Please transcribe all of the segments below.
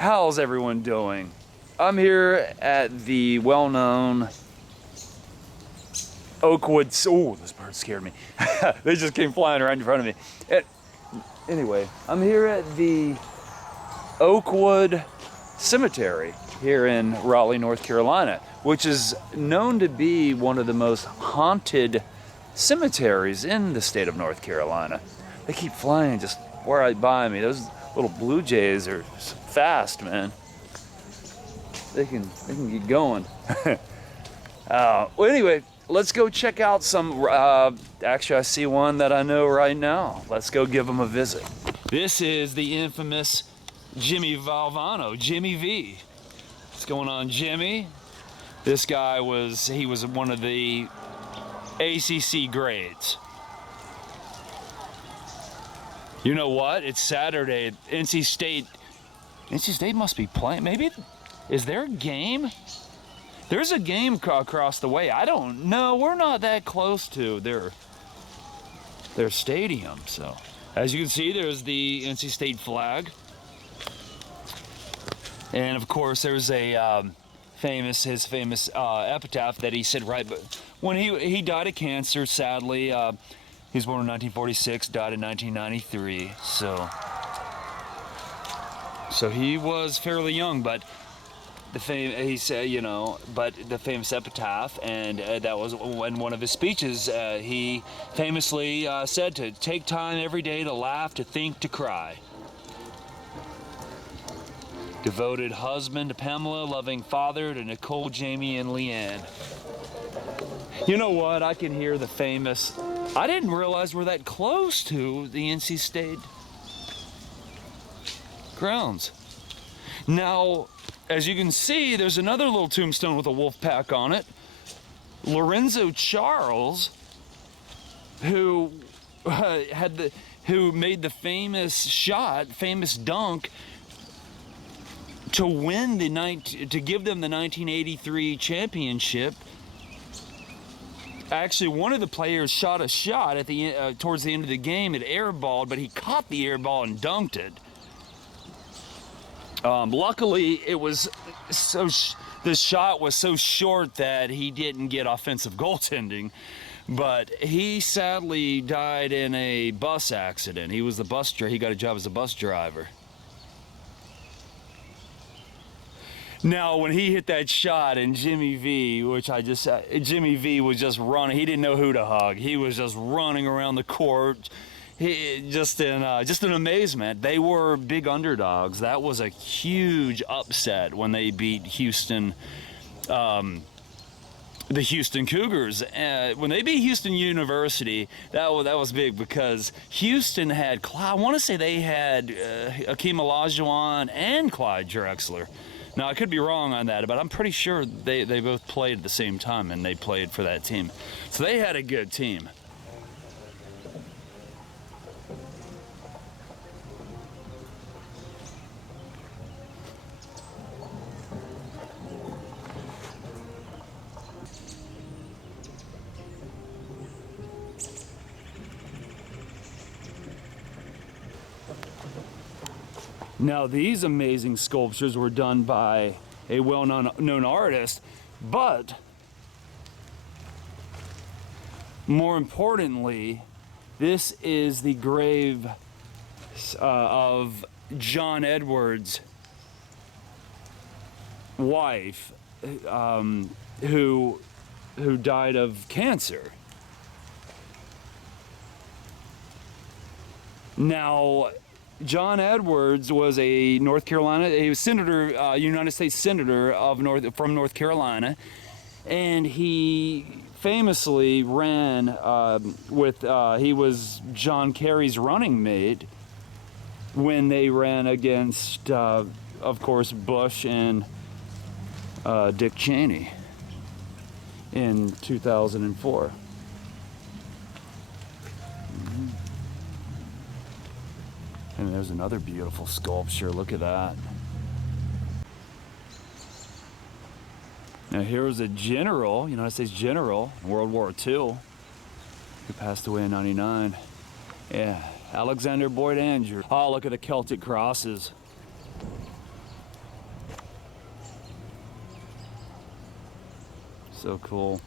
How's everyone doing? I'm here at the well-known Oakwood. Oh, those birds scared me. They just came flying right in front of me. Anyway, I'm here at the Oakwood Cemetery here in Raleigh, North Carolina, which is known to be one of the most haunted cemeteries in the state of North Carolina. They keep flying just right by me. Those little blue jays are fast, man. They can get going. Well, anyway, let's go check out some. Actually, I see one that I know right now. Let's go give them a visit. This is the infamous Jimmy Valvano, Jimmy V. What's going on, Jimmy? This guy was one of the ACC grades. You know what? It's Saturday. NC State must be playing. Maybe, is there a game? There's a game across the way. I don't know. We're not that close to their stadium. So, as you can see, there's the NC State flag. And of course, there's a his famous epitaph that he said right when he died of cancer. Sadly, he was born in 1946, died in 1993. So he was fairly young, but the famous epitaph, and that was when one of his speeches. He famously said to take time every day to laugh, to think, to cry. Devoted husband to Pamela, loving father to Nicole, Jamie, and Leanne. You know what? I can hear the famous. I didn't realize we're that close to the NC State grounds. Now, as you can see, there's another little tombstone with a wolf pack on it. Lorenzo Charles, who made the famous dunk to win to give them the 1983 championship. Actually, one of the players shot a shot at the towards the end of the game. It airballed, but he caught the airball and dunked it. Luckily, it was the shot was so short that he didn't get offensive goaltending. But he sadly died in a bus accident. He was the bus driver. He got a job as a bus driver. Now, when he hit that shot, and Jimmy V, Jimmy V was just running. He didn't know who to hug. He was just running around the court, just in amazement. They were big underdogs. That was a huge upset when they beat Houston, the Houston Cougars. When they beat Houston University, that was big because Houston had, I want to say they had Akeem Olajuwon and Clyde Drexler. Now, I could be wrong on that, but I'm pretty sure they both played at the same time, and they played for that team. So they had a good team. Now, these amazing sculptures were done by a well-known artist, but more importantly, this is the grave of John Edwards' wife, who died of cancer. Now, John Edwards was a North Carolina, he was senator, United States senator from North Carolina, and he famously ran he was John Kerry's running mate when they ran against, of course, Bush and Dick Cheney in 2004. And there's another beautiful sculpture. Look at that. Now here was a general, United States general in World War II, who passed away in '99. Yeah, Alexander Boyd Andrews. Oh, look at the Celtic crosses. So cool.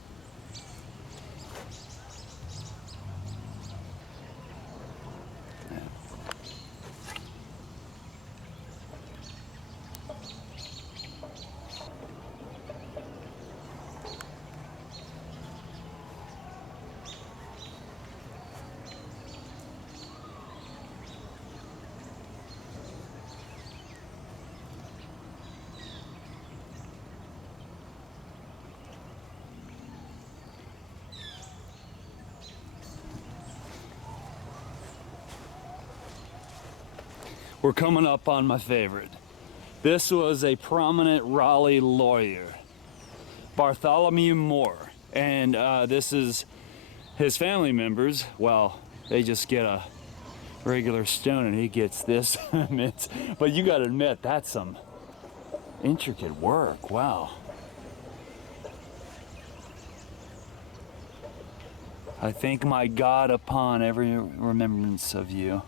We're coming up on my favorite. This was a prominent Raleigh lawyer, Bartholomew Moore, and this is his family members. Well, they just get a regular stone and he gets this. But you gotta admit, that's some intricate work. Wow. I thank my God upon every remembrance of you.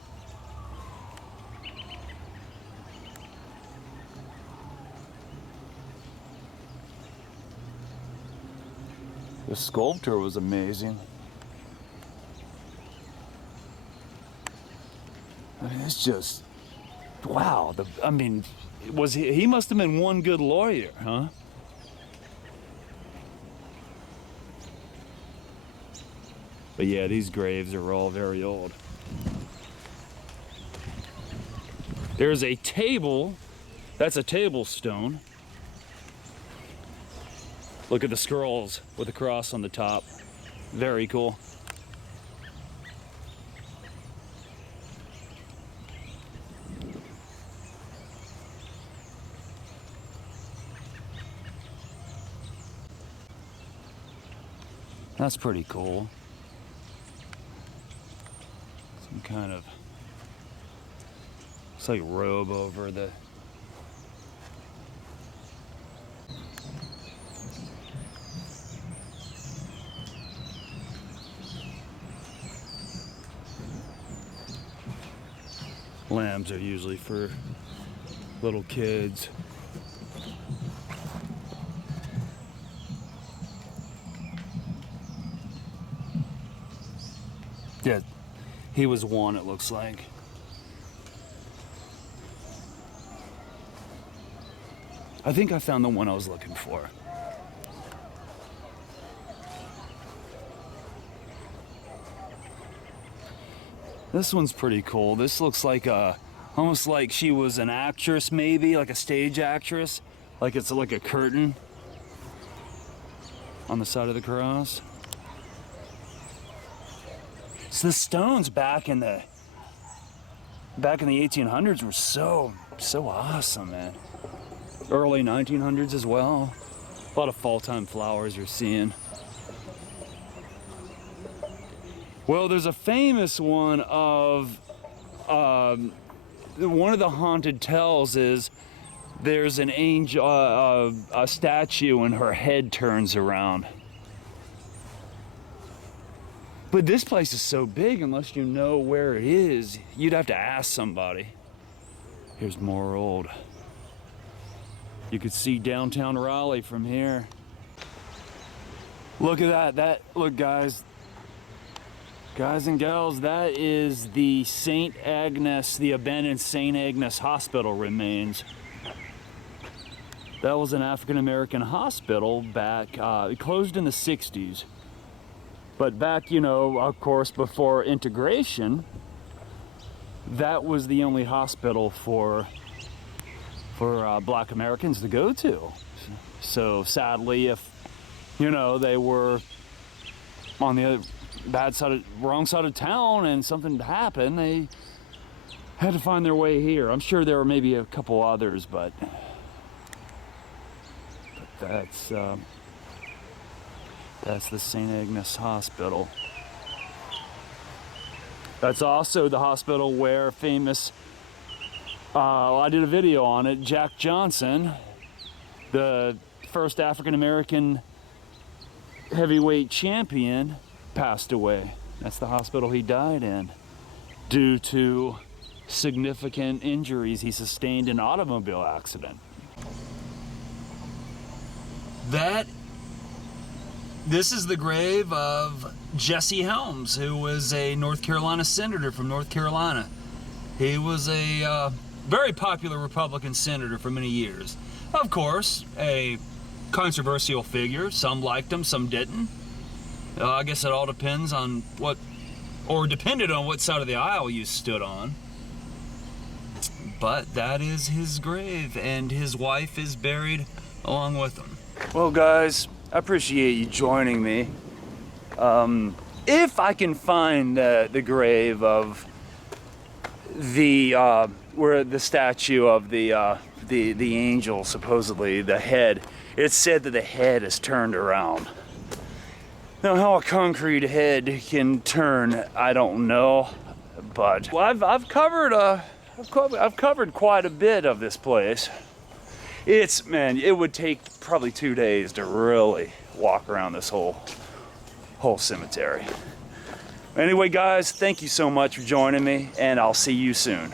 The sculptor was amazing. I mean, it's just, wow. I mean, he must have been one good lawyer, huh? But yeah, these graves are all very old. There's a table, that's a table stone. Look at the scrolls with the cross on the top. Very cool. That's pretty cool. Some kind of, it's like robe over the. Lambs are usually for little kids. Yeah, he was one, it looks like. I think I found the one I was looking for. This one's pretty cool. This looks like almost like she was an actress, maybe like a stage actress. Like it's like a curtain on the side of the cross. So the stones back in the 1800s were so awesome, man. Early 1900s as well. A lot of fall-time flowers you're seeing. Well, there's a famous one of one of the haunted tells is there's an angel, a statue, and her head turns around. But this place is so big, unless you know where it is, you'd have to ask somebody. Here's more old. You could see downtown Raleigh from here. Look at that. Look, guys. Guys and gals, that is the St. Agnes, the abandoned St. Agnes Hospital remains. That was an African-American hospital back, it closed in the 60s. But back, you know, of course, before integration, that was the only hospital for Black Americans to go to. So sadly, if, you know, they were on the wrong side of town and something happened, they had to find their way here. I'm sure there were maybe a couple others, but that's the St. Agnes Hospital. That's also the hospital where famous, I did a video on it, Jack Johnson, the first African-American heavyweight champion, passed away. That's the hospital he died in due to significant injuries he sustained in an automobile accident. That This is the grave of Jesse Helms, who was a North Carolina senator from North Carolina. He was a very popular Republican senator for many years. Of course, a controversial figure. Some liked him, some didn't. I guess it all depends on depended on what side of the aisle you stood on. But that is his grave, and his wife is buried along with him. Well, guys, I appreciate you joining me. If I can find the grave of the where the statue of the angel, supposedly the head, it's said that the head is turned around. Now, how a concrete head can turn, I don't know, but well, I've covered quite a bit of this place. Man, it would take probably 2 days to really walk around this whole cemetery. Anyway, guys, thank you so much for joining me, and I'll see you soon.